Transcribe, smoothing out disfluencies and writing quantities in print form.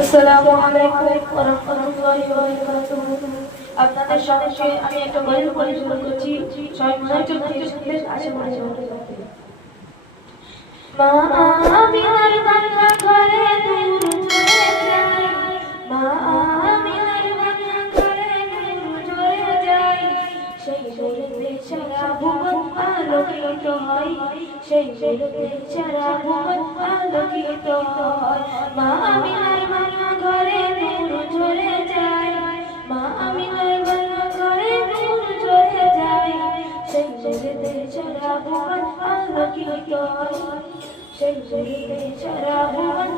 আসসালামু আলাইকুম ওয়া রাহমাতুল্লাহি ওয়া বারাকাতুহু। আপনাদের সঙ্গে আমি একটা গল্প বলে শুরু করছি। সবাই মনোযোগ দিয়ে শুনবেন, আশা করি ভালো লাগবে। মা আমিনার বাংলা ঘরে নূর ঝরে যায়, মা আমিনার বাংলা ঘরে নূর ঝরে যায়। সেই ঝরেতে সারা ভুবন আলোকিত হয়, সেই ঝরেতে সারা ভুবন আলোকিত হয়। মা আমিনার বাংলা ঘরে নূর ঝরে যায়, মা আমিনার বাংলা ঘরে নূর ঝরে যায়। সেই ঝরেতে সারা ভুবন আলোকিত হয়, সেই ঝরেতে সারা ভুবন